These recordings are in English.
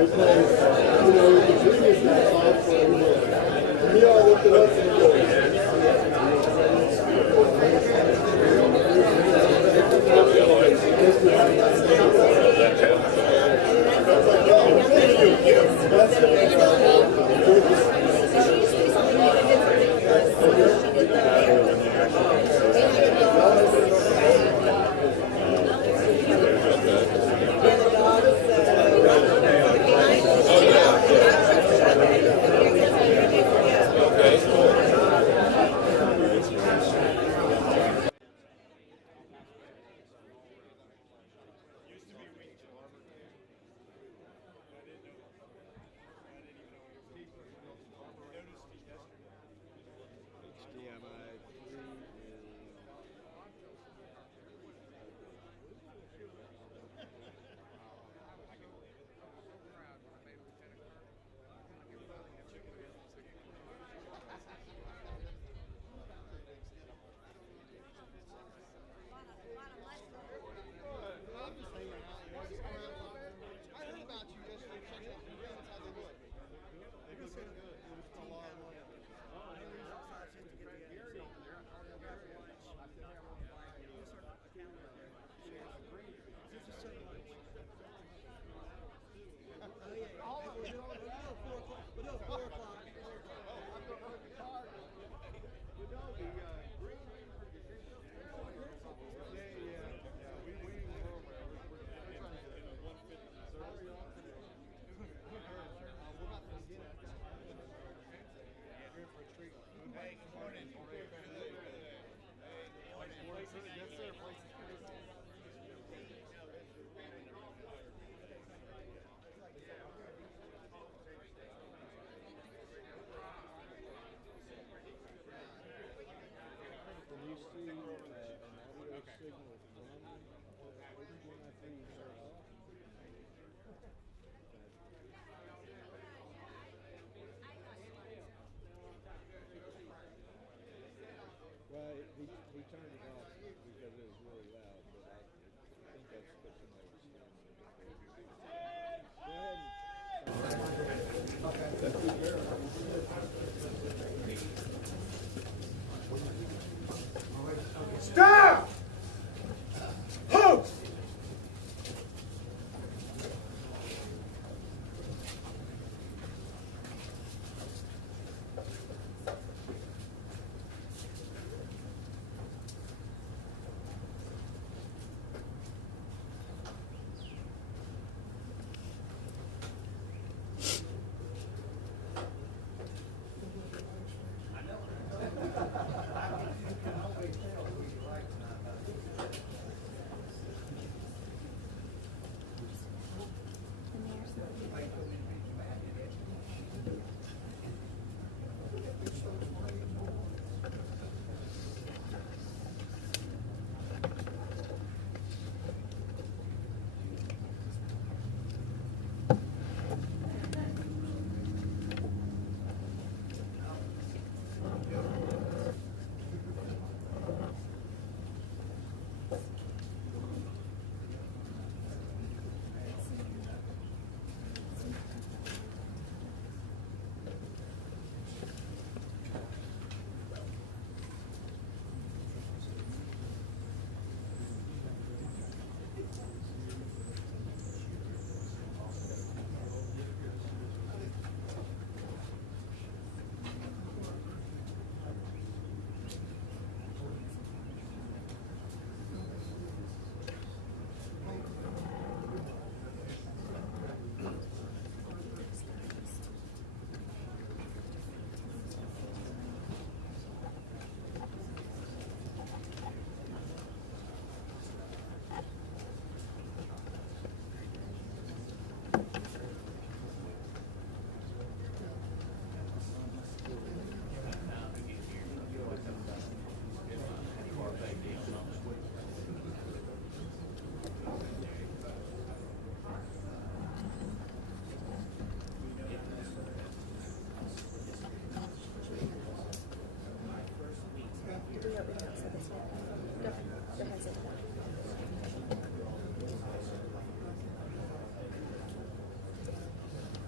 Stop! Halt!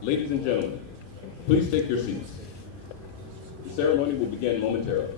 Ladies and gentlemen, please take your seats. The ceremony will begin momentarily.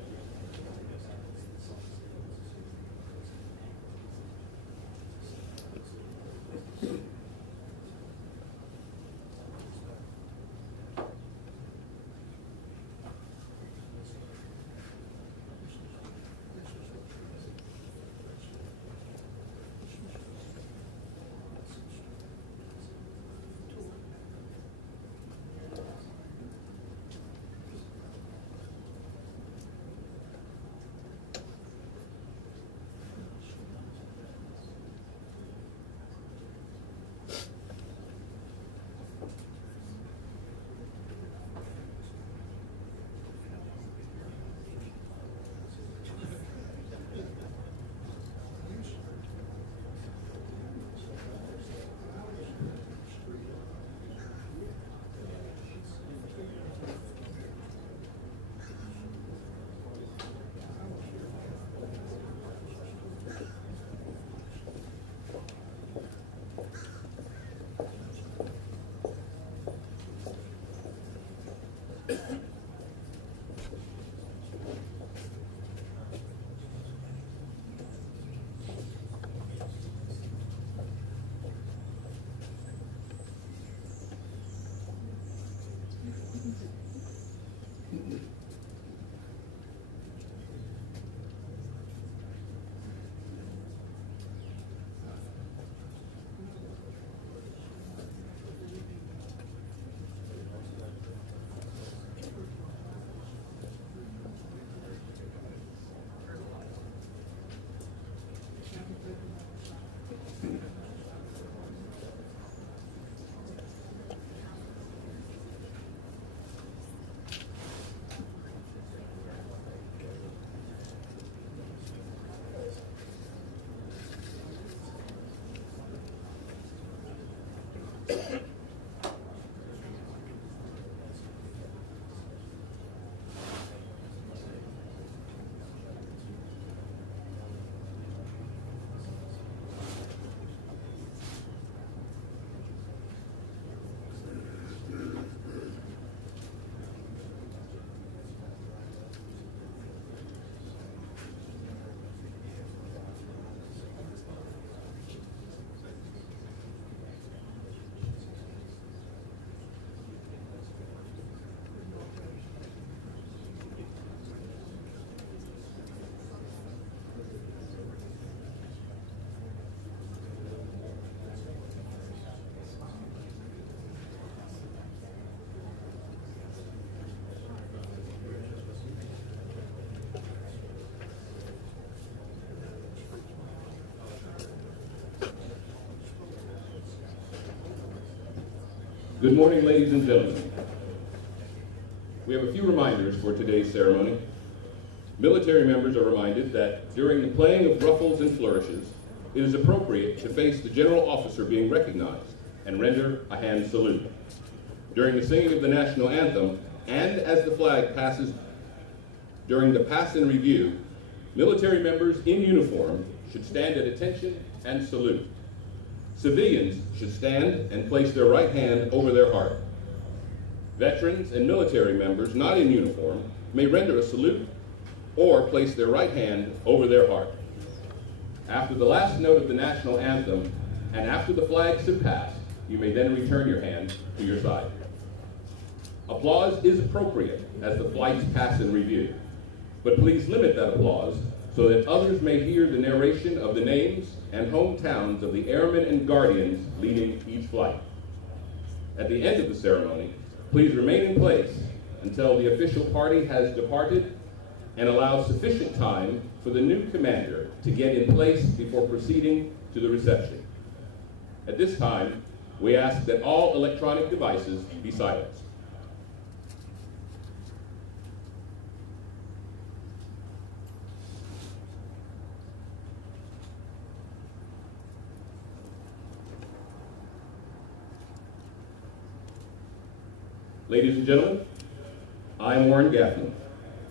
Good morning, ladies and gentlemen. We have a few reminders for today's ceremony. Military members are reminded that during the playing of ruffles and flourishes, it is appropriate to face the general officer being recognized and render a hand salute. During the singing of the national anthem, and as the flag passes during the pass and review, military members in uniform should stand at attention and salute. Civilians should stand and place their right hand over their heart. Veterans and military members not in uniform may render a salute or place their right hand over their heart. After the last note of the national anthem and after the flags have passed, you may then return your hand to your side. Applause is appropriate as the flights pass in review, but please limit that applause so that others may hear the narration of the names and hometowns of the airmen and guardians leading each flight. At the end of the ceremony, please remain in place until the official party has departed and allow sufficient time for the new commander to get in place before proceeding to the reception. At this time, we ask that all electronic devices be silenced. Ladies and gentlemen, I am Warren Gaffney,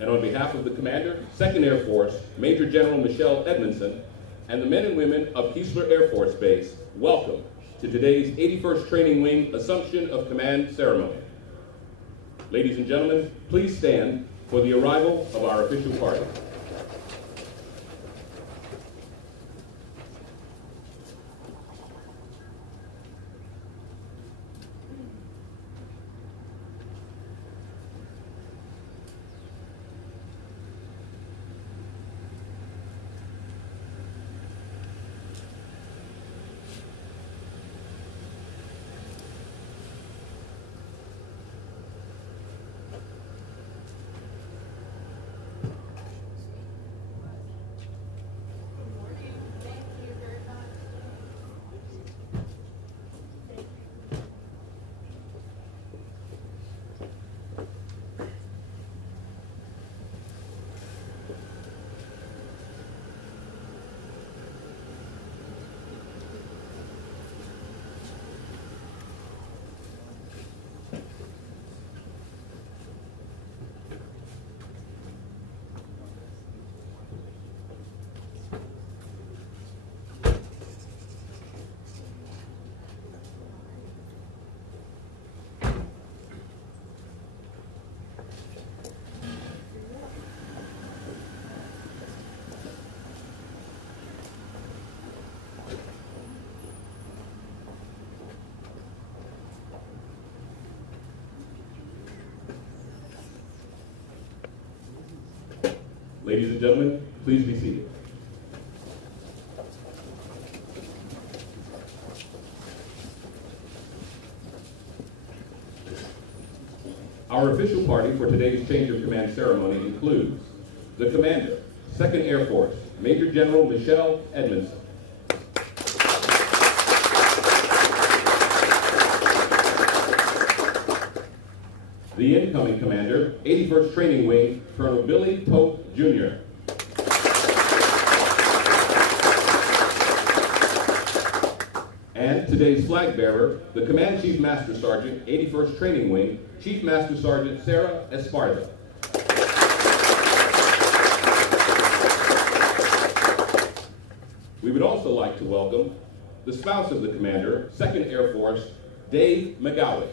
and on behalf of the Commander, 2nd Air Force, Major General Michelle Edmondson, and the men and women of Keesler Air Force Base, welcome to today's 81st Training Wing Assumption of Command ceremony. Ladies and gentlemen, please stand for the arrival of our official party. Ladies and gentlemen, please be seated. Our official party for today's change of command ceremony includes the Commander, 2nd Air Force, Major General Michelle Edmondson. The incoming Commander, 81st Training Wing, Colonel Billy Pope, Jr. And today's flag bearer, the Command Chief Master Sergeant, 81st Training Wing, Chief Master Sergeant Sarah Esparza. We would also like to welcome the spouse of the Commander, 2nd Air Force, Dave McGowan.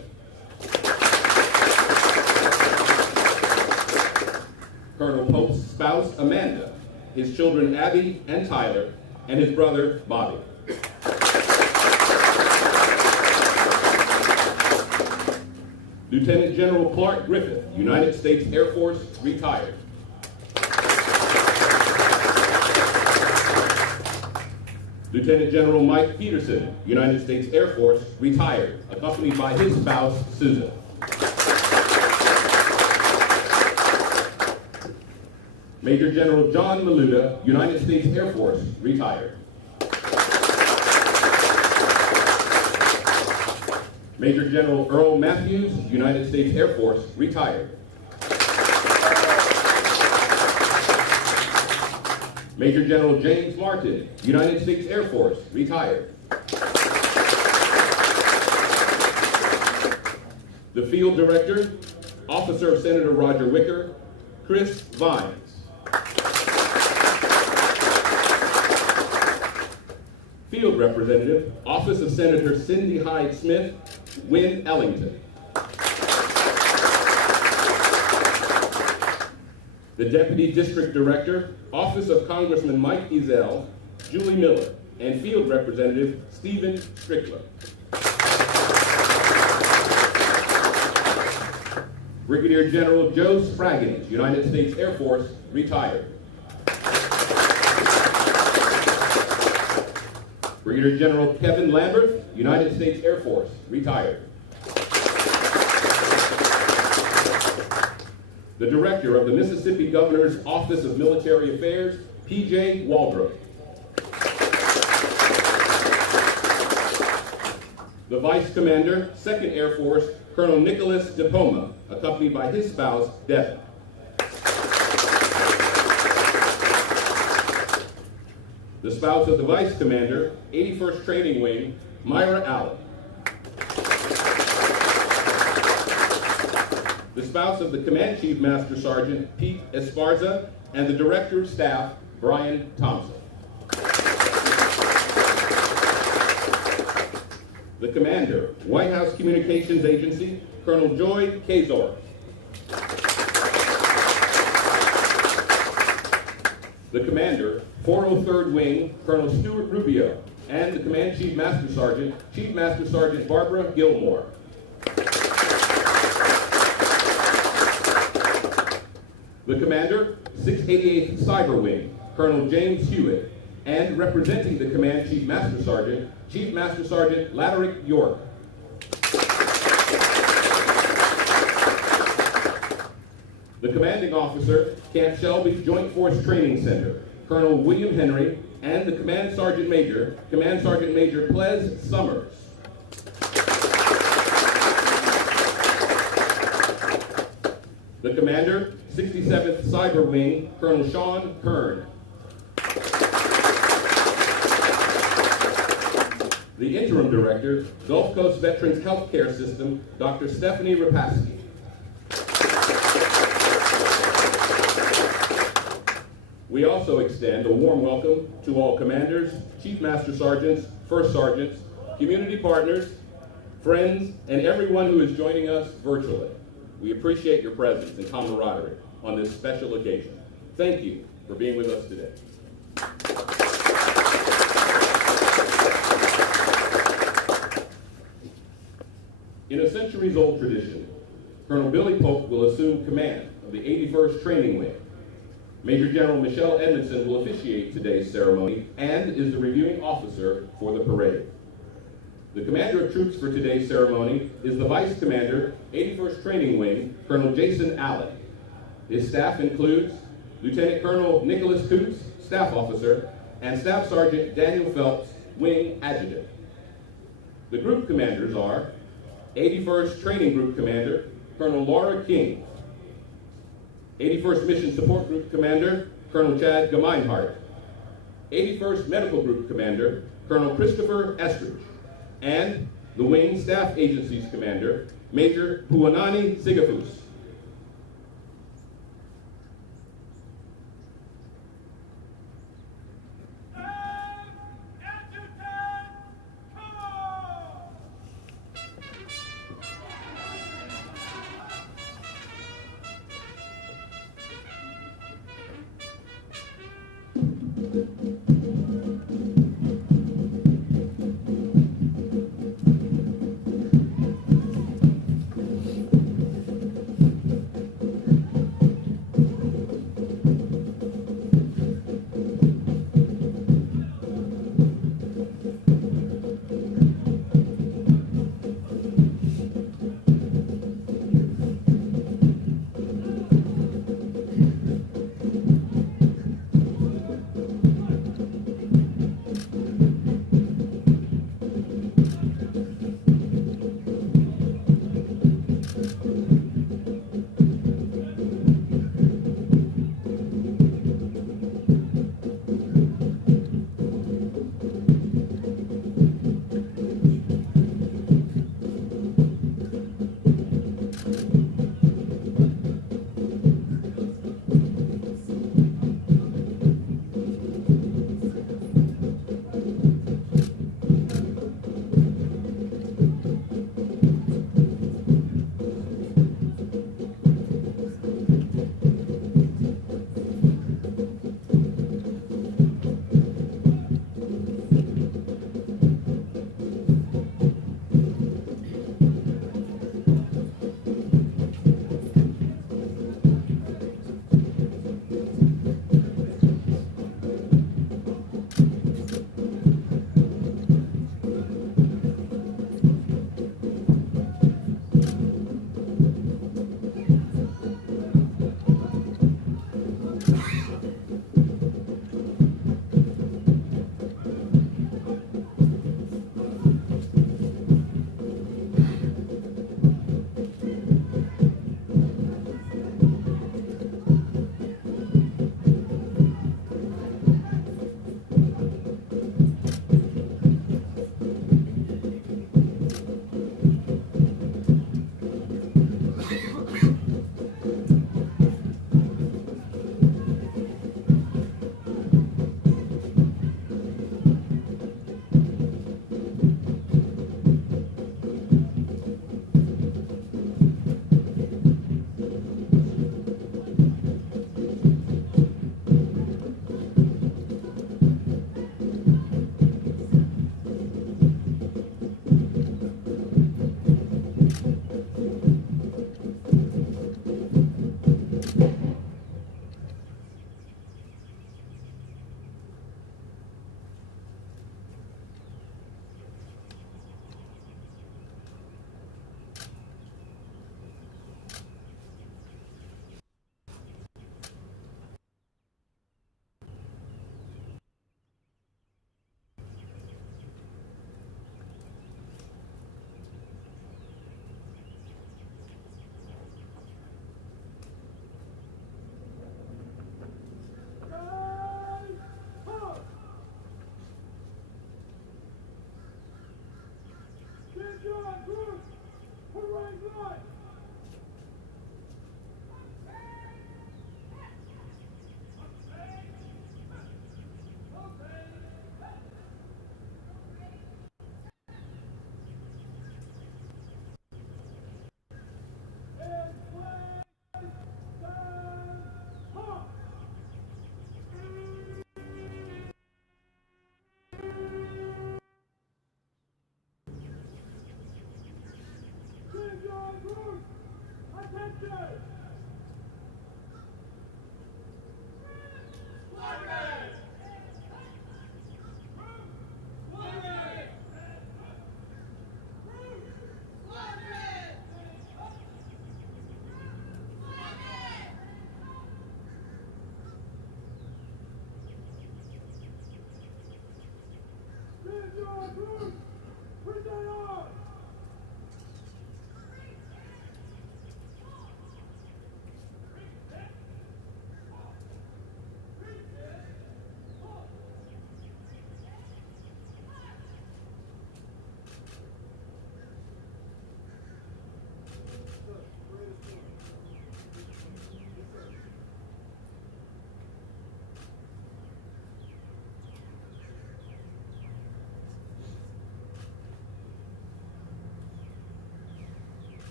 Colonel Pope's spouse, Amanda, his children, Abby and Tyler, and his brother, Bobby. Lieutenant General Clark Griffith, United States Air Force, retired. Lieutenant General Mike Peterson, United States Air Force, retired, accompanied by his spouse, Susan. Major General John Maluda, United States Air Force, retired. Major General Earl Matthews, United States Air Force, retired. Major General James Martin, United States Air Force, retired. The Field Director, Officer of Senator Roger Wicker, Chris Vines. Field Representative, Office of Senator Cindy Hyde Smith, Wynn Ellington. The Deputy District Director, Office of Congressman Mike Ezell, Julie Miller, and Field Representative Stephen Strickler. Brigadier General Joe Spraggins, United States Air Force, retired. Brigadier General Kevin Lambert, United States Air Force, retired. The Director of the Mississippi Governor's Office of Military Affairs, P.J. Waldrop. The Vice Commander, 2nd Air Force, Colonel Nicholas DePoma, accompanied by his spouse, Devin. The spouse of the Vice Commander, 81st Training Wing, Myra Allen. The spouse of the Command Chief Master Sergeant, Pete Esparza, and the Director of Staff, Brian Thompson. The Commander, White House Communications Agency, Colonel Joy Kazor. The Commander, 403rd Wing, Colonel Stuart Rubio, and the Command Chief Master Sergeant Barbara Gilmore. The Commander, 688th Cyber Wing, Colonel James Hewitt, and representing the Command Chief Master Sergeant Laderick York. The Commanding Officer, Camp Shelby Joint Force Training Center, Colonel William Henry, and the Command Sergeant Major Ples Summers. The Commander, 67th Cyber Wing, Colonel Sean Kern. The Interim Director, Gulf Coast Veterans Healthcare System, Dr. Stephanie Rapaski. We also extend a warm welcome to all commanders, chief master sergeants, first sergeants, community partners, friends, and everyone who is joining us virtually. We appreciate your presence and camaraderie on this special occasion. Thank you for being with us today. In a centuries-old tradition, Colonel Billy Polk will assume command of the 81st Training Wing. Major General Michelle Edmondson will officiate today's ceremony and is the reviewing officer for the parade. The commander of troops for today's ceremony is the Vice Commander, 81st Training Wing, Colonel Jason Allen. His staff includes Lieutenant Colonel Nicholas Coots, Staff Officer, and Staff Sergeant Daniel Phelps, Wing Adjutant. The group commanders are 81st Training Group Commander, Colonel Laura King, 81st Mission Support Group Commander, Colonel Chad Gemeinhardt, 81st Medical Group Commander, Colonel Christopher Estridge, and the Wing Staff Agencies Commander, Major Puanani Sigafus.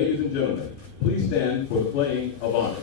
Ladies and gentlemen, please stand for the playing of honors.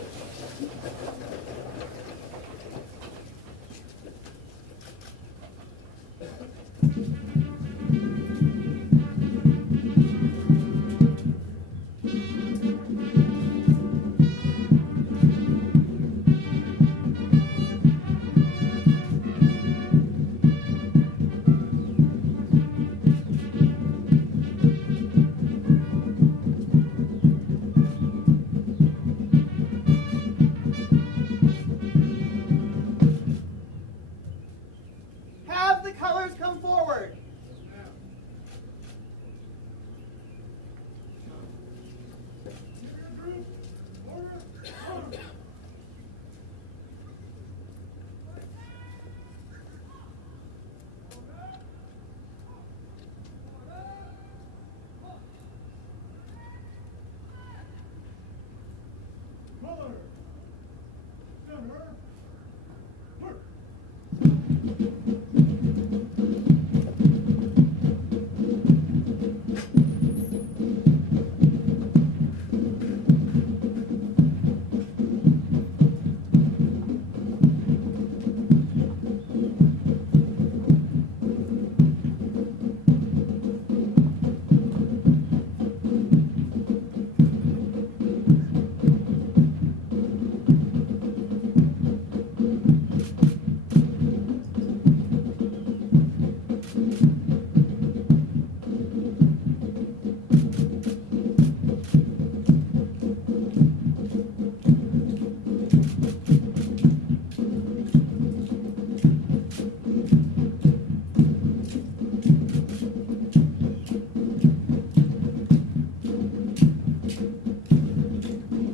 Have the colors come forward. Color. Center. Work.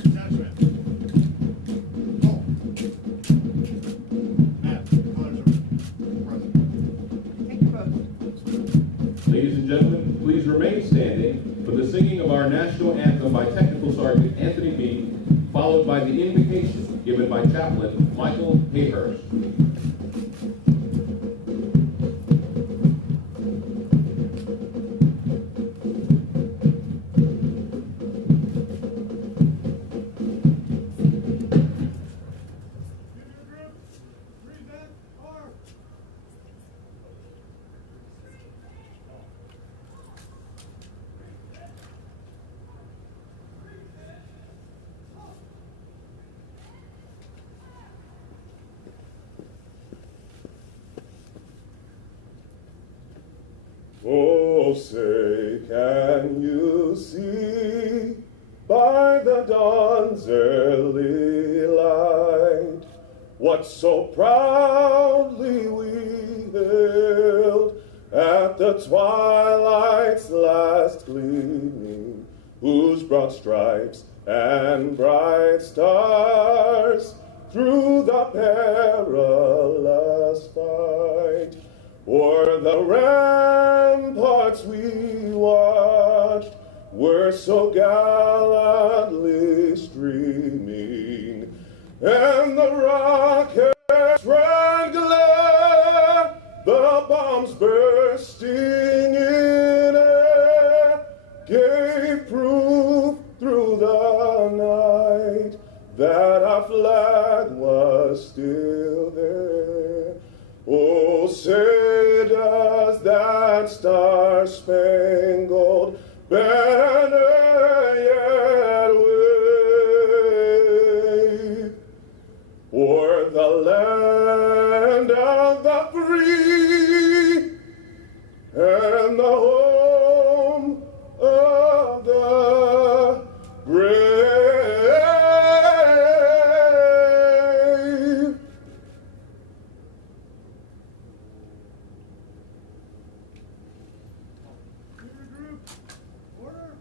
Attachment. Call. Matt, colors are present. Take your votes. Ladies and gentlemen, please remain standing for the singing of our national anthem by Technical Sergeant Anthony Bean, followed by the invocation given by Chaplain Michael Hayhurst. Junior group, present arms. Oh, say, can you see by the dawn's early light what so proudly we hailed at the twilight's last gleaming, whose broad stripes and bright stars through the perilous fight o'er the ramparts we watched were so gallantly streaming, and the rockets' red glare, the bombs bursting in air, gave proof through the night that our flag was still there. Oh, say does that star-spangled banner yet wave o'er the land of the free and the home of the brave? Junior group, order.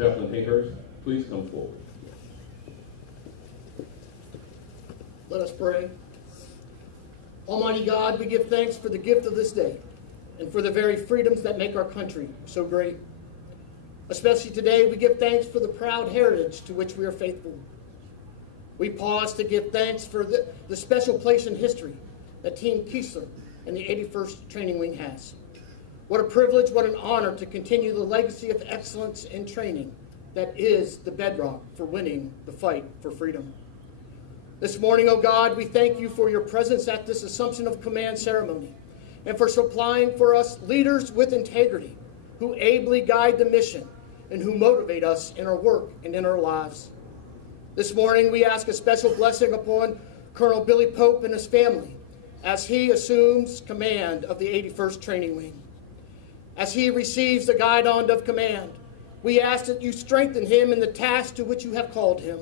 Chaplain Hayhurst, please come forward. Let us pray. Almighty God, we give thanks for the gift of this day and for the very freedoms that make our country so great. Especially today, we give thanks for the proud heritage to which we are faithful. We pause to give thanks for the special place in history that Team Keesler and the 81st Training Wing has. What a privilege, what an honor to continue the legacy of excellence in training that is the bedrock for winning the fight for freedom. This morning, O God, we thank you for your presence at this Assumption of Command ceremony and for supplying for us leaders with integrity who ably guide the mission and who motivate us in our work and in our lives. This morning, we ask a special blessing upon Colonel Billy Pope and his family as he assumes command of the 81st Training Wing. As he receives the guidon of command, we ask that you strengthen him in the task to which you have called him.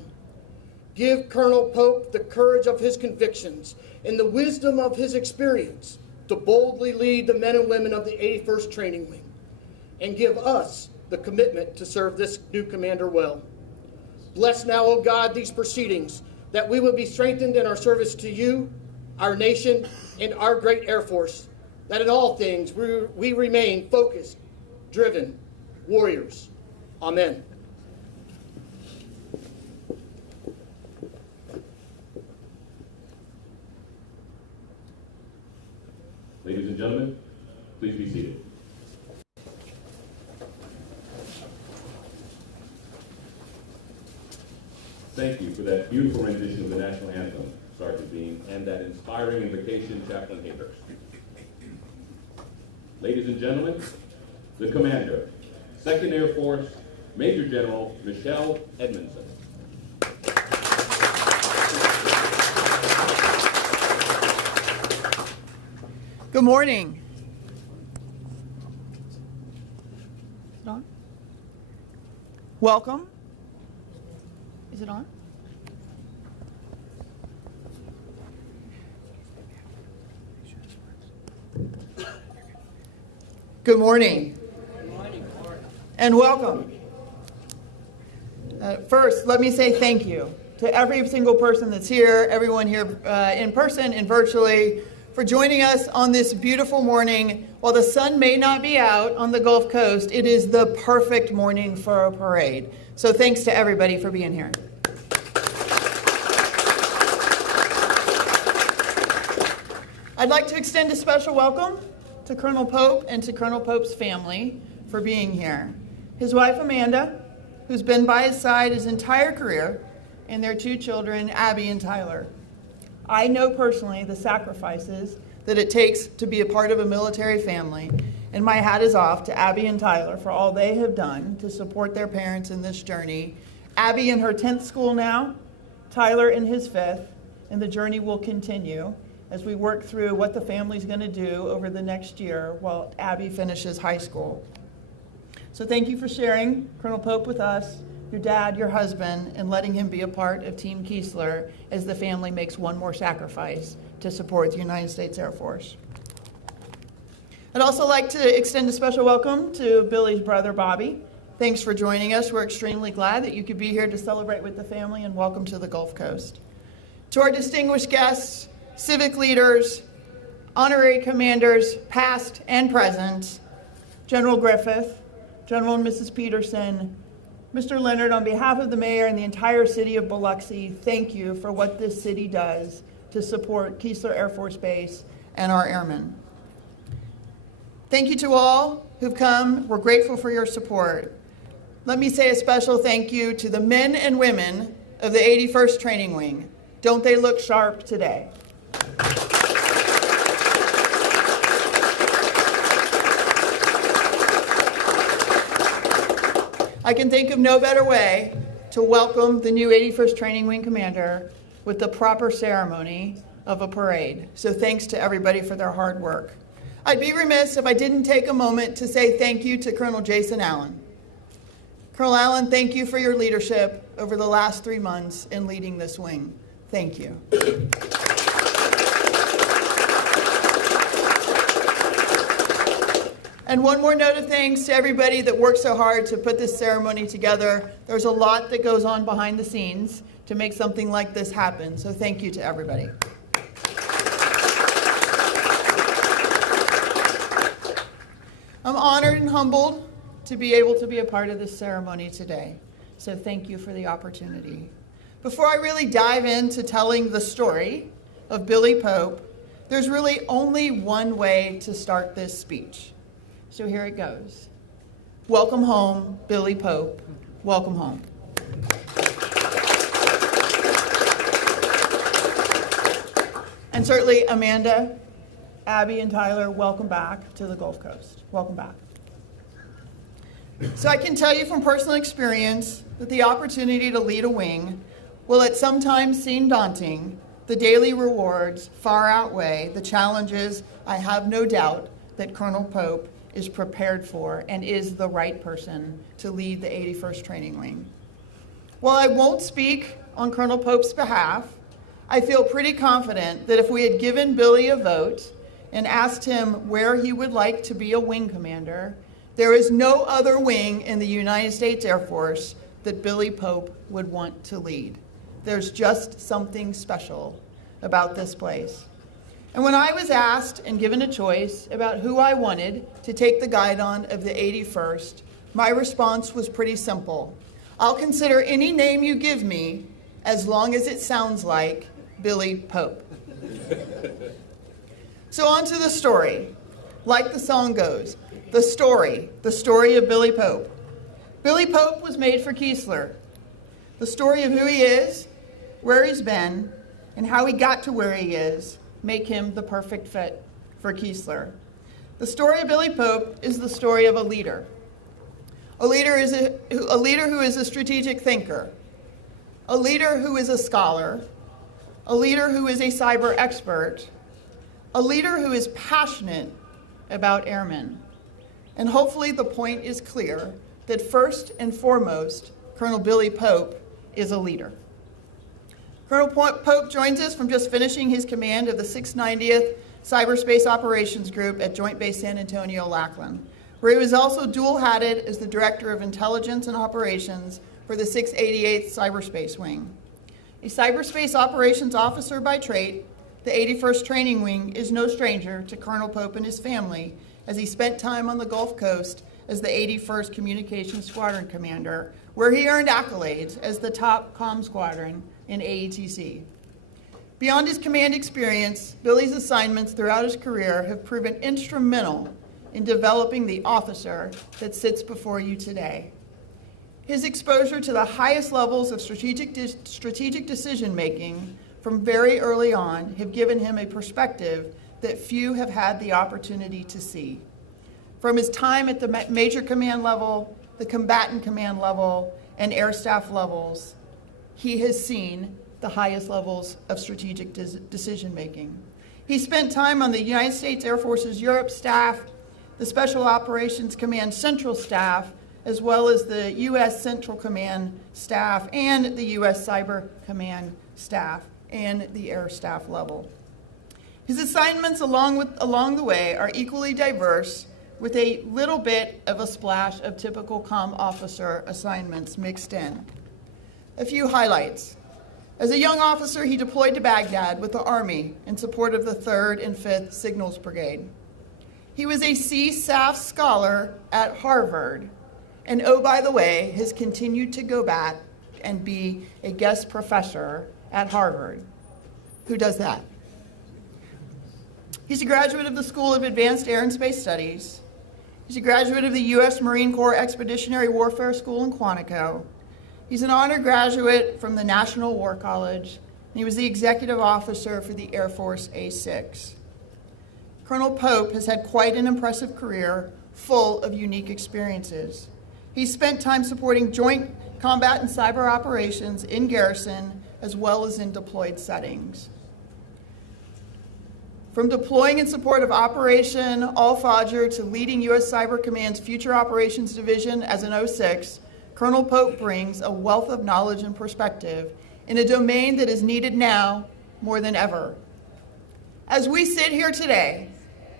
Give Colonel Pope the courage of his convictions and the wisdom of his experience to boldly lead the men and women of the 81st Training Wing, and give us the commitment to serve this new commander well. Bless now, O God, these proceedings, that we will be strengthened in our service to you, our nation, and our great Air Force, that in all things we remain focused, driven warriors. Amen. Ladies and gentlemen, please be seated. Thank you for that beautiful rendition of the national anthem, Sergeant Bean, and that inspiring invocation, Chaplain Hayhurst. Ladies and gentlemen, the Commander, 2nd Air Force, Major General Michelle Edmondson. Good morning. Is it on? Welcome. Is it on? Good morning. Good morning. And welcome. First, let me say thank you to every single person that's here, everyone here in person and virtually, for joining us on this beautiful morning. While the sun may not be out on the Gulf Coast, it is the perfect morning for a parade. So thanks to everybody for being here. I'd like to extend a special welcome to Colonel Pope and to Colonel Pope's family for being here. His wife Amanda, who's been by his side his entire career, and their 2 children, Abby and Tyler. I know personally the sacrifices that it takes to be a part of a military family, and my hat is off to Abby and Tyler for all they have done to support their parents in this journey. Abby in her 10th school now, Tyler in his 5th, and the journey will continue as we work through what the family's going to do over the next year while Abby finishes high school. So thank you for sharing Colonel Pope with us, your dad, your husband, and letting him be a part of Team Keesler as the family makes one more sacrifice to support the United States Air Force. I'd also like to extend a special welcome to Billy's brother, Bobby. Thanks for joining us. We're extremely glad that you could be here to celebrate with the family, and welcome to the Gulf Coast. To our distinguished guests, civic leaders, honorary commanders, past and present, General Griffith, General and Mrs. Peterson, Mr. Leonard, on behalf of the mayor and the entire city of Biloxi, thank you for what this city does to support Keesler Air Force Base and our airmen. Thank you to all who've come. We're grateful for your support. Let me say a special thank you to the men and women of the 81st Training Wing. Don't they look sharp today? I can think of no better way to welcome the new 81st Training Wing Commander with the proper ceremony of a parade. So thanks to everybody for their hard work. I'd be remiss if I didn't take a moment to say thank you to Colonel Jason Allen. Colonel Allen, thank you for your leadership over the last 3 months in leading this wing. Thank you. And one more note of thanks to everybody that worked so hard to put this ceremony together. There's a lot that goes on behind the scenes to make something like this happen. So thank you to everybody. I'm honored and humbled to be able to be a part of this ceremony today. So thank you for the opportunity. Before I really dive into telling the story of Billy Pope, there's really only one way to start this speech. So here it goes. Welcome home, Billy Pope. Welcome home. And certainly Amanda, Abby, and Tyler, welcome back to the Gulf Coast. Welcome back. So I can tell you from personal experience that the opportunity to lead a wing will at some times seem daunting. The daily rewards far outweigh the challenges. I have no doubt that Colonel Pope is prepared for and is the right person to lead the 81st Training Wing. While I won't speak on Colonel Pope's behalf, I feel pretty confident that if we had given Billy a vote and asked him where he would like to be a wing commander, there is no other wing in the United States Air Force that Billy Pope would want to lead. There's just something special about this place. And when I was asked and given a choice about who I wanted to take the guidon of the 81st, my response was pretty simple. I'll consider any name you give me as long as it sounds like Billy Pope. So on to the story. Like the song goes, the story of Billy Pope. Billy Pope was made for Keesler. The story of who he is, where he's been, and how he got to where he is make him the perfect fit for Keesler. The story of Billy Pope is the story of a leader. A leader who is a strategic thinker, a leader who is a scholar, a leader who is a cyber expert, a leader who is passionate about airmen. And hopefully the point is clear that first and foremost, Colonel Billy Pope is a leader. Colonel Pope joins us from just finishing his command of the 690th Cyberspace Operations Group at Joint Base San Antonio, Lackland, where he was also dual-hatted as the Director of Intelligence and Operations for the 688th Cyberspace Wing. A cyberspace operations officer by trade, the 81st Training Wing is no stranger to Colonel Pope and his family, as he spent time on the Gulf Coast as the 81st Communications Squadron Commander, where he earned accolades as the top comm squadron in AETC. Beyond his command experience, Billy's assignments throughout his career have proven instrumental in developing the officer that sits before you today. His exposure to the highest levels of strategic decision-making from very early on have given him a perspective that few have had the opportunity to see. From his time at the major command level, the combatant command level, and air staff levels, he has seen the highest levels of strategic decision-making. He spent time on the United States Air Force's Europe staff, the Special Operations Command Central Staff, as well as the U.S. Central Command staff and the U.S. Cyber Command staff and the air staff level. His assignments along the way are equally diverse, with a little bit of a splash of typical comm officer assignments mixed in. A few highlights. As a young officer, he deployed to Baghdad with the Army in support of the 3rd and 5th Signals Brigade. He was a CSAF scholar at Harvard, and oh, by the way, has continued to go back and be a guest professor at Harvard. Who does that? He's a graduate of the School of Advanced Air and Space Studies. He's a graduate of the U.S. Marine Corps Expeditionary Warfare School in Quantico. He's an honor graduate from the National War College, and he was the executive officer for the Air Force A6. Colonel Pope has had quite an impressive career full of unique experiences. He's spent time supporting joint combat and cyber operations in garrison as well as in deployed settings. From deploying in support of Operation Al-Fajr to leading U.S. Cyber Command's Future Operations Division as an 06, Colonel Pope brings a wealth of knowledge and perspective in a domain that is needed now more than ever. As we sit here today,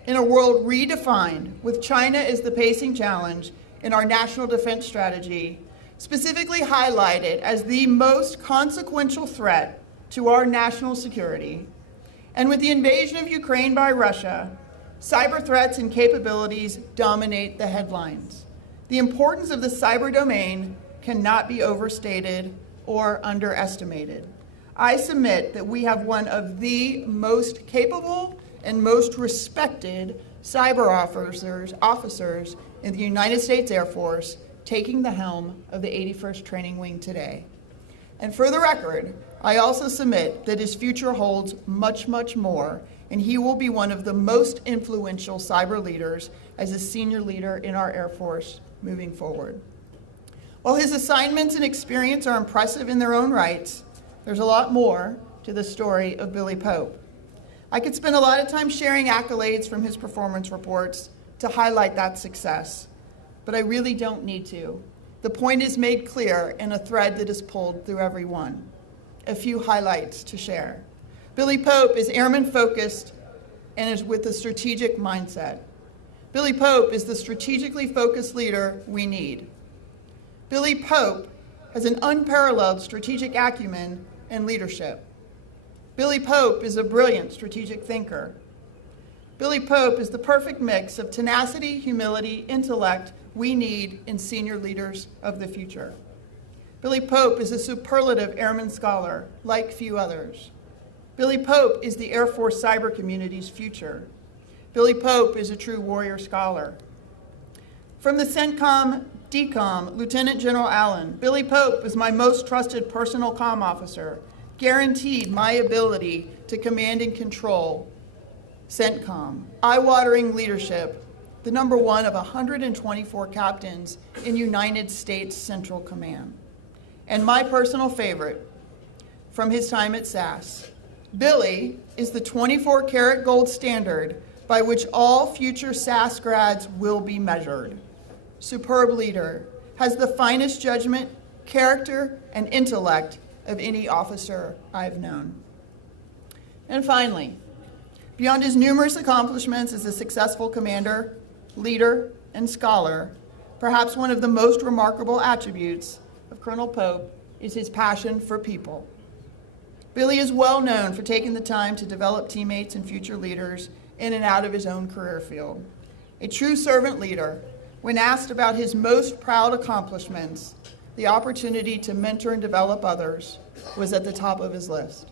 in a world redefined with China as the pacing challenge in our national defense strategy, specifically highlighted as the most consequential threat to our national security. And with the invasion of Ukraine by Russia, cyber threats and capabilities dominate the headlines. The importance of the cyber domain cannot be overstated or underestimated. I submit that we have one of the most capable and most respected cyber officers in the United States Air Force taking the helm of the 81st Training Wing today. And for the record, I also submit that his future holds much, much more, and he will be one of the most influential cyber leaders as a senior leader in our Air Force moving forward. While his assignments and experience are impressive in their own rights, there's a lot more to the story of Billy Pope. I could spend a lot of time sharing accolades from his performance reports to highlight that success, but I really don't need to. The point is made clear in a thread that is pulled through every one. A few highlights to share. Billy Pope is airman focused and is with a strategic mindset. Billy Pope is the strategically focused leader we need. Billy Pope has an unparalleled strategic acumen and leadership. Billy Pope is a brilliant strategic thinker. Billy Pope is the perfect mix of tenacity, humility, intellect we need in senior leaders of the future. Billy Pope is a superlative airman scholar, like few others. Billy Pope is the Air Force cyber community's future. Billy Pope is a true warrior scholar. From the CENTCOM DCOM, Lieutenant General Allen, Billy Pope is my most trusted personal comm officer, guaranteed my ability to command and control CENTCOM, eye-watering leadership, the number one of 124 captains in United States Central Command. And my personal favorite from his time at SAS, Billy is the 24-karat gold standard by which all future SAS grads will be measured. Superb leader, has the finest judgment, character, and intellect of any officer I've known. And finally, beyond his numerous accomplishments as a successful commander, leader, and scholar, perhaps one of the most remarkable attributes of Colonel Pope is his passion for people. Billy is well known for taking the time to develop teammates and future leaders in and out of his own career field. A true servant leader, when asked about his most proud accomplishments, the opportunity to mentor and develop others was at the top of his list.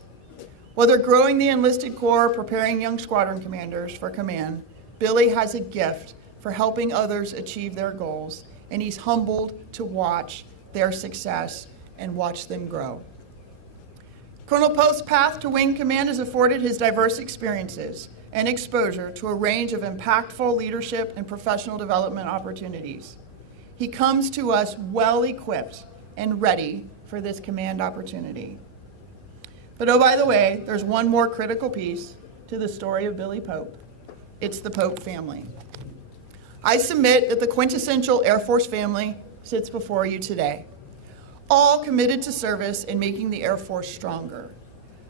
Whether growing the enlisted corps or preparing young squadron commanders for command, Billy has a gift for helping others achieve their goals, and he's humbled to watch their success and watch them grow. Colonel Pope's path to wing command has afforded his diverse experiences and exposure to a range of impactful leadership and professional development opportunities. He comes to us well-equipped and ready for this command opportunity. But oh, by the way, there's one more critical piece to the story of Billy Pope. It's the Pope family. I submit that the quintessential Air Force family sits before you today, all committed to service and making the Air Force stronger.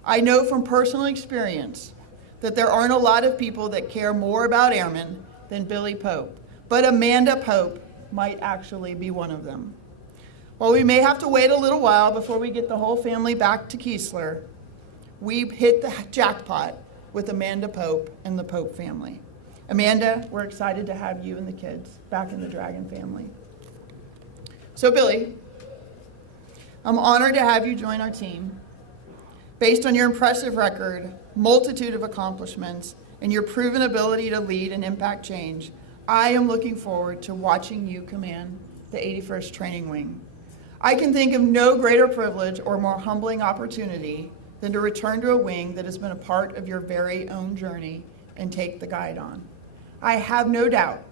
I know from personal experience that there aren't a lot of people that care more about airmen than Billy Pope, but Amanda Pope might actually be one of them. While we may have to wait a little while before we get the whole family back to Keesler, we hit the jackpot with Amanda Pope and the Pope family. Amanda, we're excited to have you and the kids back in the Dragon family. So Billy, I'm honored to have you join our team. Based on your impressive record, multitude of accomplishments, and your proven ability to lead and impact change, I am looking forward to watching you command the 81st Training Wing. I can think of no greater privilege or more humbling opportunity than to return to a wing that has been a part of your very own journey and take the guide on. I have no doubt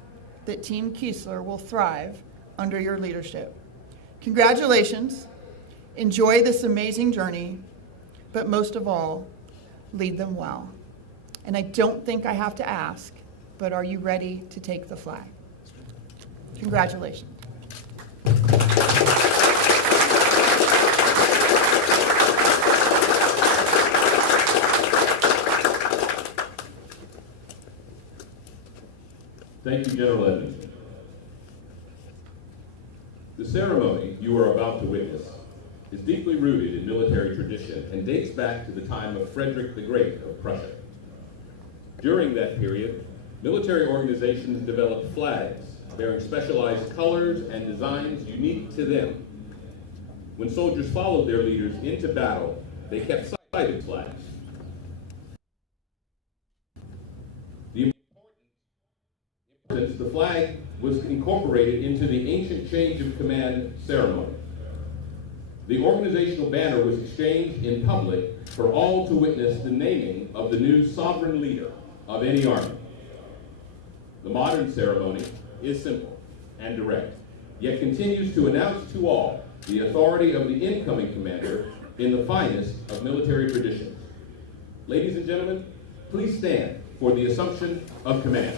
that Team Keesler will thrive under your leadership. Congratulations, enjoy this amazing journey, but most of all, lead them well. And I don't think I have to ask, but are you ready to take the flag? Congratulations. Thank you, General Edmondson. The ceremony you are about to witness is deeply rooted in military tradition and dates back to the time of Frederick the Great of Prussia. During that period, military organizations developed flags bearing specialized colors and designs unique to them. When soldiers followed their leaders into battle, they kept sighted flags. The flag was incorporated into the ancient change of command ceremony. The organizational banner was exchanged in public for all to witness the naming of the new sovereign leader of any army. The modern ceremony is simple and direct, yet continues to announce to all the authority of the incoming commander in the finest of military traditions. Ladies and gentlemen, please stand for the assumption of command.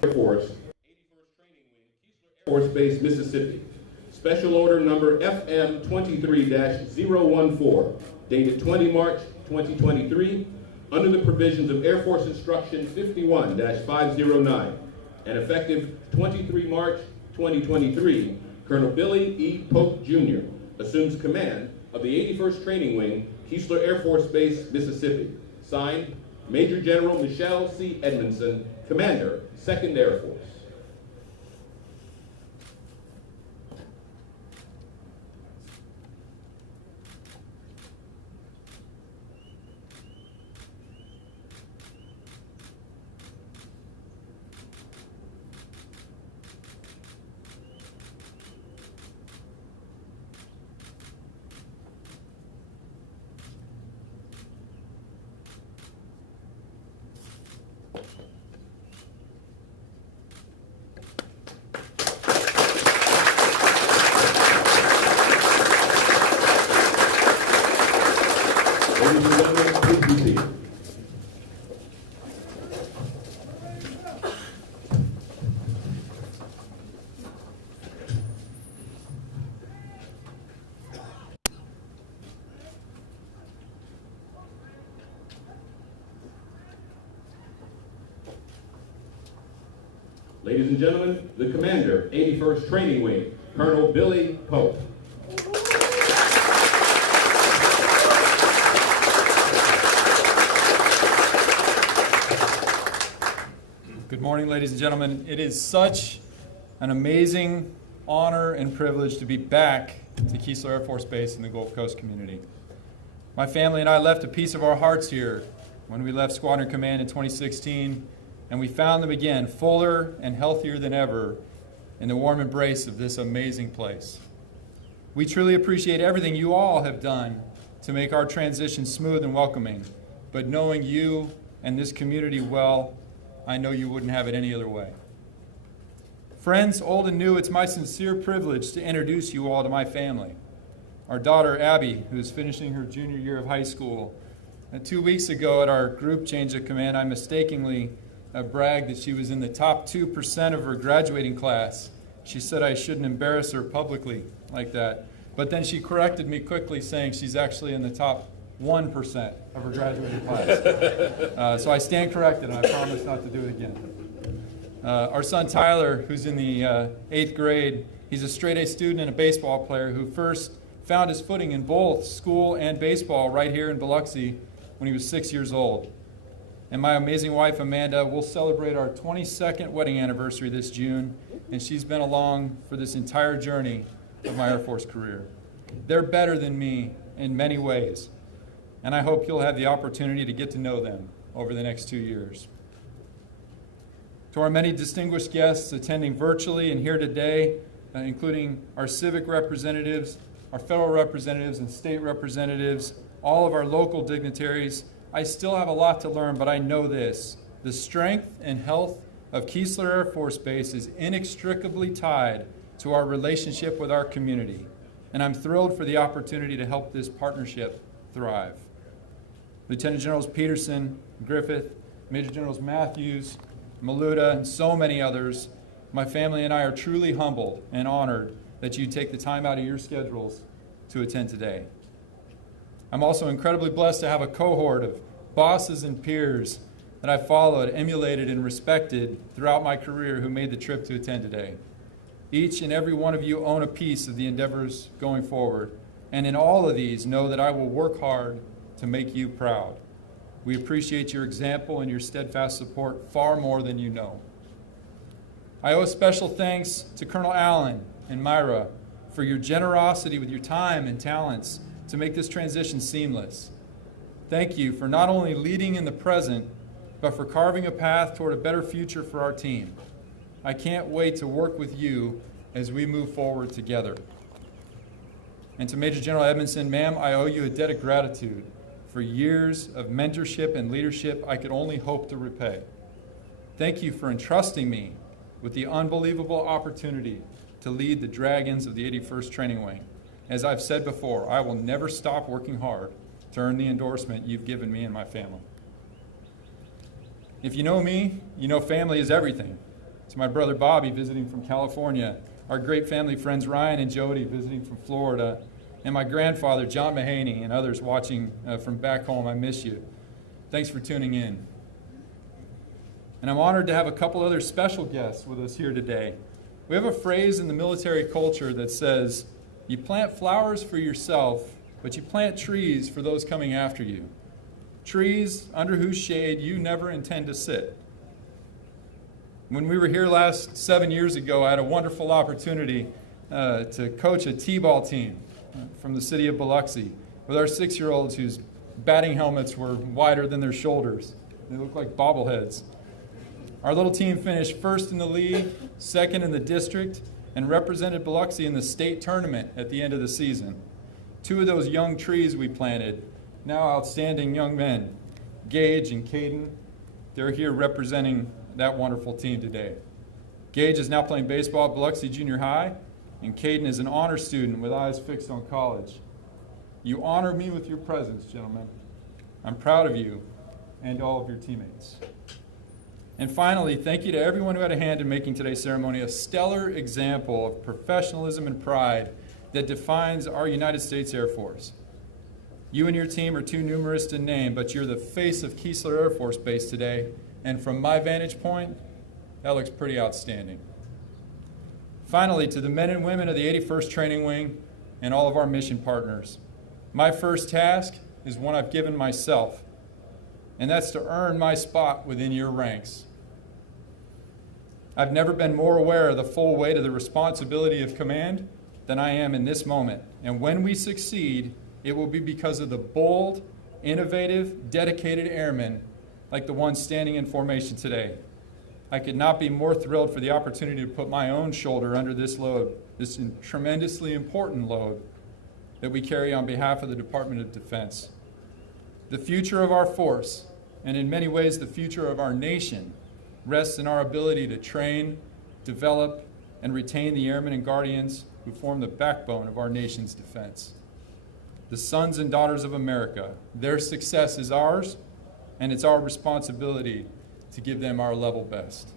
Air Force, 81st Training Wing, Keesler Air Force Base, Mississippi. Special Order Number FM 23-014, dated 20 March 2023, under the provisions of Air Force Instruction 51-509, and effective 23 March 2023, Colonel Billy E. Pope, Jr. assumes command of the 81st Training Wing, Keesler Air Force Base, Mississippi. Signed, Major General Michelle C. Edmondson, Commander, 2nd Air Force. Ladies and gentlemen, please be seated. Ladies and gentlemen, the Commander, 81st Training Wing, Colonel Billy Pope. Good morning, ladies and gentlemen. It is such an amazing honor and privilege to be back to Keesler Air Force Base in the Gulf Coast community. My family and I left a piece of our hearts here when we left Squadron Command in 2016, and we found them again, fuller and healthier than ever, in the warm embrace of this amazing place. We truly appreciate everything you all have done to make our transition smooth and welcoming, but knowing you and this community well, I know you wouldn't have it any other way. Friends, old and new, it's my sincere privilege to introduce you all to my family. Our daughter, Abby, who is finishing her junior year of high school. And 2 weeks ago at our group change of command, I mistakenly bragged that she was in the top 2% of her graduating class. She said I shouldn't embarrass her publicly like that. But then she corrected me quickly, saying she's actually in the top 1% of her graduating class. So I stand corrected, and I promise not to do it again. Our son Tyler, who's in the 8th grade, he's a straight-A student and a baseball player who first found his footing in both school and baseball right here in Biloxi when he was 6 years old. And my amazing wife, Amanda, will celebrate our 22nd wedding anniversary this June, and she's been along for this entire journey of my Air Force career. They're better than me in many ways, and I hope you'll have the opportunity to get to know them over the next 2 years. To our many distinguished guests attending virtually and here today, including our civic representatives, our federal representatives and state representatives, all of our local dignitaries, I still have a lot to learn, but I know this: the strength and health of Keesler Air Force Base is inextricably tied to our relationship with our community, and I'm thrilled for the opportunity to help this partnership thrive. Lieutenant Generals Peterson, Griffith, Major Generals Matthews, Maluda, and so many others, my family and I are truly humbled and honored that you take the time out of your schedules to attend today. I'm also incredibly blessed to have a cohort of bosses and peers that I followed, emulated, and respected throughout my career who made the trip to attend today. Each and every one of you own a piece of the endeavors going forward, and in all of these, know that I will work hard to make you proud. We appreciate your example and your steadfast support far more than you know. I owe special thanks to Colonel Allen and Myra for your generosity with your time and talents to make this transition seamless. Thank you for not only leading in the present, but for carving a path toward a better future for our team. I can't wait to work with you as we move forward together. And to Major General Edmondson, ma'am, I owe you a debt of gratitude for years of mentorship and leadership I could only hope to repay. Thank you for entrusting me with the unbelievable opportunity to lead the Dragons of the 81st Training Wing. As I've said before, I will never stop working hard to earn the endorsement you've given me and my family. If you know me, you know family is everything. To my brother Bobby visiting from California, our great family friends Ryan and Jody visiting from Florida, and my grandfather John Mahaney and others watching from back home, I miss you. Thanks for tuning in. And I'm honored to have a couple other special guests with us here today. We have a phrase in the military culture that says, you plant flowers for yourself, but you plant trees for those coming after you. Trees under whose shade you never intend to sit. When we were here last 7 years ago, I had a wonderful opportunity to coach a T-ball team from the city of Biloxi with our 6-year-olds whose batting helmets were wider than their shoulders. They looked like bobbleheads. Our little team finished first in the league, second in the district, and represented Biloxi in the state tournament at the end of the season. 2 of those young trees we planted, now outstanding young men, Gage and Caden, they're here representing that wonderful team today. Gage is now playing baseball at Biloxi Junior High, and Caden is an honor student with eyes fixed on college. You honor me with your presence, gentlemen. I'm proud of you and all of your teammates. And finally, thank you to everyone who had a hand in making today's ceremony a stellar example of professionalism and pride that defines our United States Air Force. You and your team are too numerous to name, but you're the face of Keesler Air Force Base today, and from my vantage point, that looks pretty outstanding. Finally, to the men and women of the 81st Training Wing and all of our mission partners, my first task is one I've given myself, and that's to earn my spot within your ranks. I've never been more aware of the full weight of the responsibility of command than I am in this moment. And when we succeed, it will be because of the bold, innovative, dedicated airmen like the ones standing in formation today. I could not be more thrilled for the opportunity to put my own shoulder under this load, this tremendously important load that we carry on behalf of the Department of Defense. The future of our force, and in many ways the future of our nation, rests in our ability to train, develop, and retain the airmen and guardians who form the backbone of our nation's defense. The sons and daughters of America, their success is ours, and it's our responsibility to give them our level best.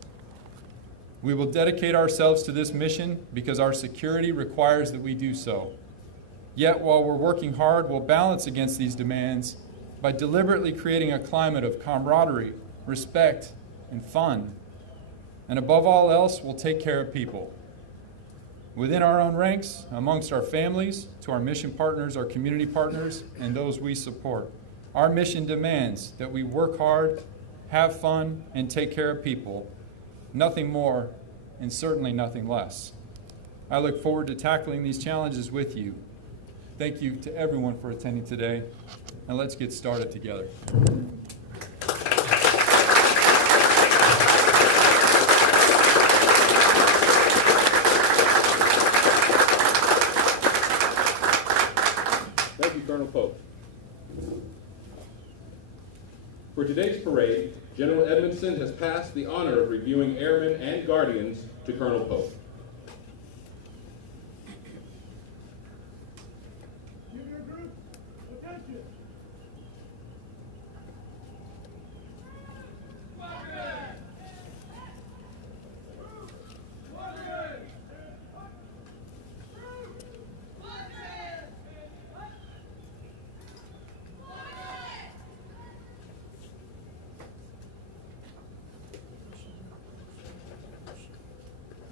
We will dedicate ourselves to this mission because our security requires that we do so. Yet, while we're working hard, we'll balance against these demands by deliberately creating a climate of camaraderie, respect, and fun. And above all else, we'll take care of people. Within our own ranks, amongst our families, to our mission partners, our community partners, and those we support. Our mission demands that we work hard, have fun, and take care of people. Nothing more, and certainly nothing less. I look forward to tackling these challenges with you. Thank you to everyone for attending today, and let's get started together. Thank you, Colonel Pope. For today's parade, General Edmondson has passed the honor of reviewing airmen and guardians to Colonel Pope.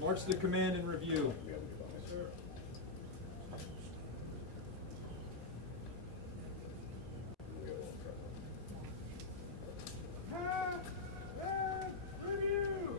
March to command and review. Have and review.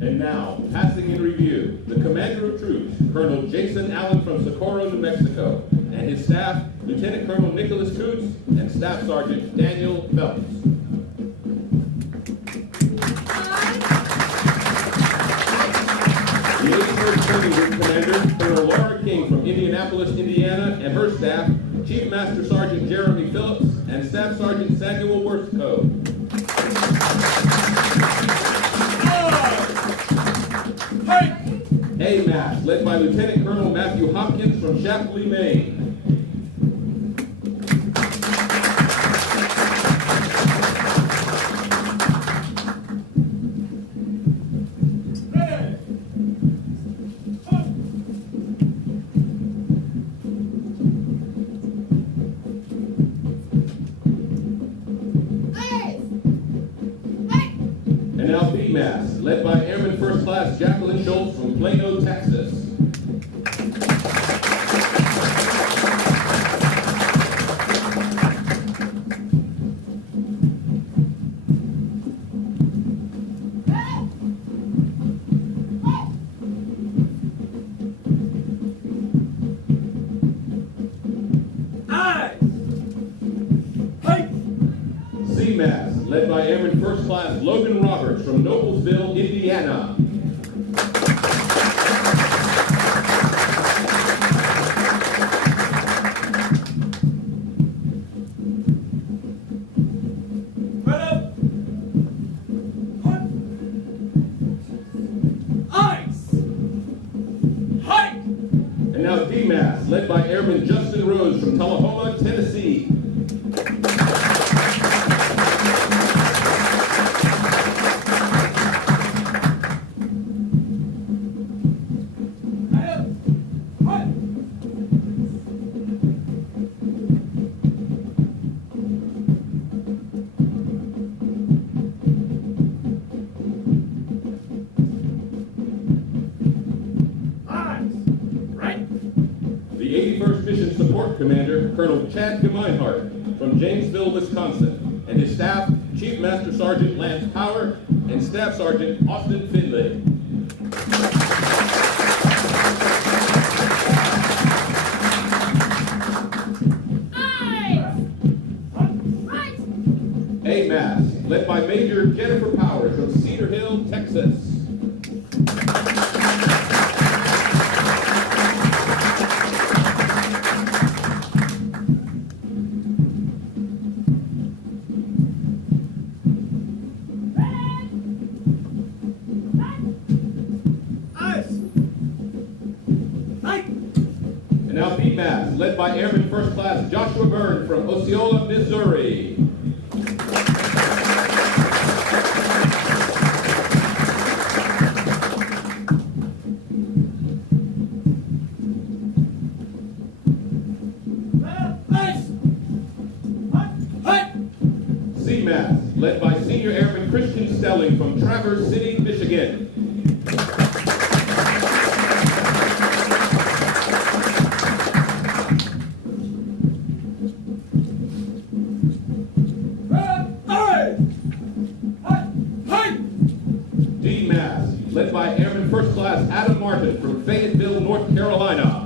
And now, passing in review, the Commander of Troops, Colonel Jason Allen from Socorro, New Mexico, and his staff, Lieutenant Colonel Nicholas Coots and Staff Sergeant Daniel Phelps. The 81st Training Group Commander, Colonel Laura King from Indianapolis, Indiana, and her staff, Chief Master Sergeant Jeremy Phillips and Staff Sergeant Samuel Worthco. A-Mass, led by Lieutenant Colonel Matthew Hopkins from Shapley, Maine. And now B-Mass, led by Airman First Class Jacqueline Schultz from Plano, Texas. C-Mass, led by Airman First Class Logan Roberts from Noblesville, Indiana. And now D-Mass, led by Airman Justin Rose from Tullahoma, Tennessee. Corps Commander Colonel Chad Gemeinhart from Janesville, Wisconsin, and his staff, Chief Master Sergeant Lance Power and Staff Sergeant Austin Finlay. A Mass, led by Major Jennifer Powers from Cedar Hill, Texas. And now B Mass, led by Airman First Class Joshua Byrne from Osceola, Missouri. C Mass, led by Senior Airman Christian Stelling from Traverse City, Michigan. D Mass, led by Airman First Class Adam Martin from Fayetteville, North Carolina.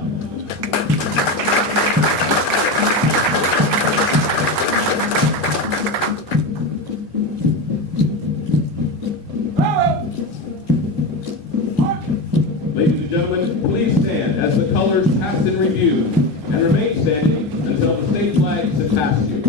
Ladies and gentlemen, please stand as the colors pass in review and remain standing until the state flags have passed you.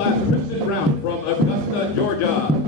Class Christian Brown from Augusta, Georgia.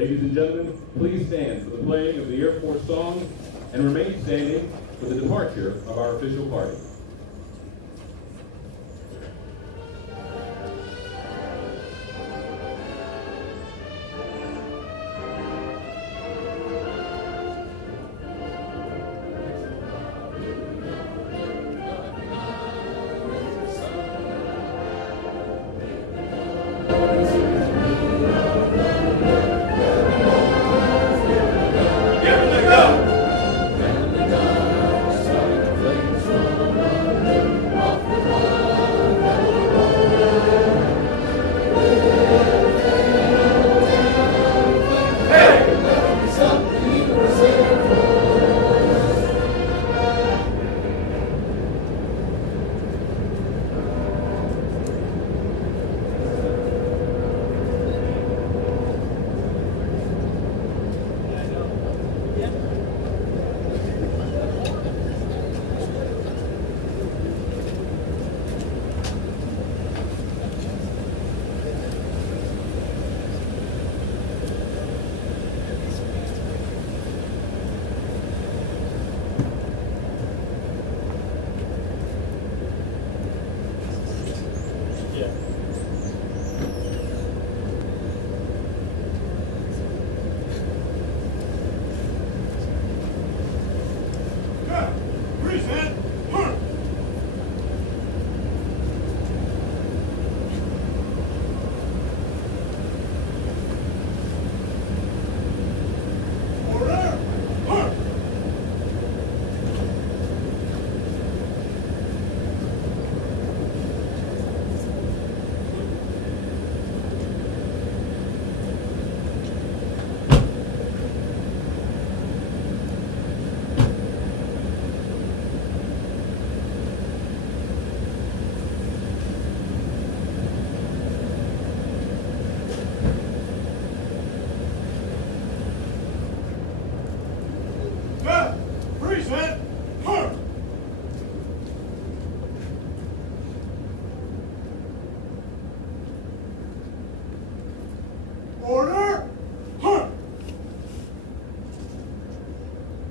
Ladies and gentlemen, please stand for the playing of the Air Force song and remain standing for the departure of our official party. Go! set. Huh. Order. Huh. Set. Reset. Huh. Order. Huh.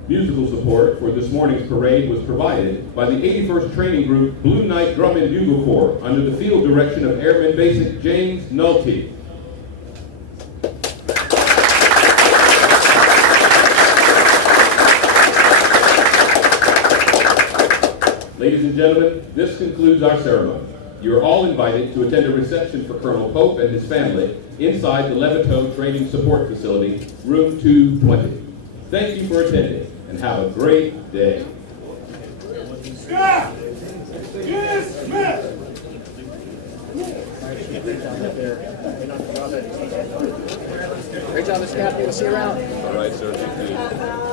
Musical support for this morning's parade was provided by the 81st Training Group Blue Knight Drum and Bugle Corps under the field direction of Airman Basic James Nolte. Ladies and gentlemen, this concludes our ceremony. You are all invited to attend a reception for Colonel Pope and his family inside the Levittown Training Support Facility, room 220. Thank you for attending, and have a great day. Staff. Dismiss. Great job, Miss Kathy. We'll see you around. All right, sir. Thank you.